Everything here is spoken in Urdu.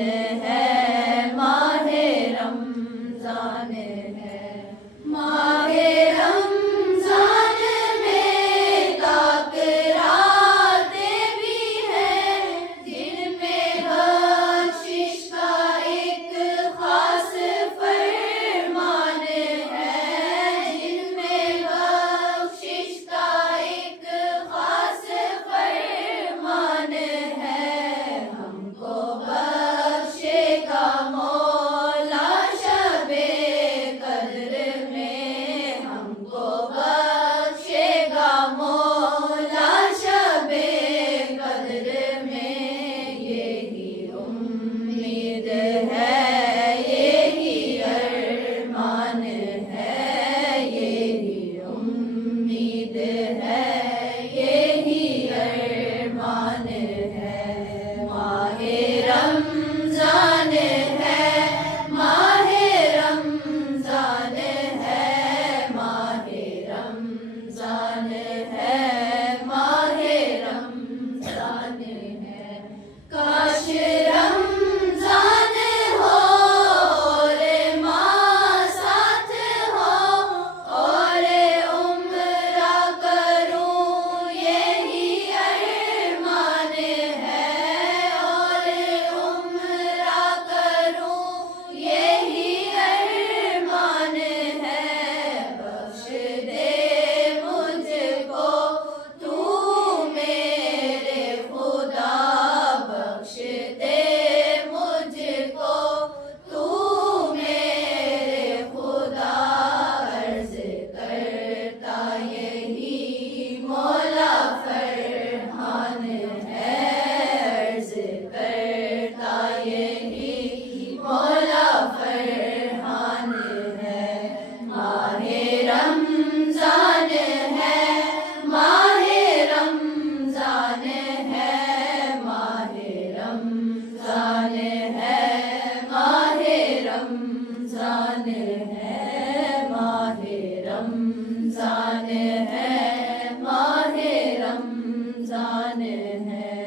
ہے، ماہ رمضان ہے، ماہ رمضان میں تقراتیں بھی ہیں، جن میں بخشش کا ایک خاص فرمان ہے، جن میں بخشش کا ایک خاص فرمان ہے، ہم کو بخشے گا مولا شب قدر میں، ہم کو بخشے گا مولا شب قدر میں، یہی امید ہے، یہی ارمان ہے، یہی امید ہے، یہی ارمان ہے، ماہ رمضان ہے، ماہ رمضان ہے، ماہ رمضان ہے، ماہ رمضان ہے، کاش رمضان ہو اور ماہ ساتھ ہو، اور عمرہ کروں یہی ارمان ہے، اور عمرہ کروں یہی ارمان ہے، بخش دے مجھ کو تو میرے خدا، بخش دے مجھ کو تو میرے خدا، عرض کرتا یہی مولا فرحان ہے، عرض کرتا یہی مولا فرحان ہے، ماہ رمضان ہے، ماہ رمضان ہے، ماہ رمضان ہے، ماہ رمضان ہے، ماہ رمضان ہے، ماہ رمضان ہے۔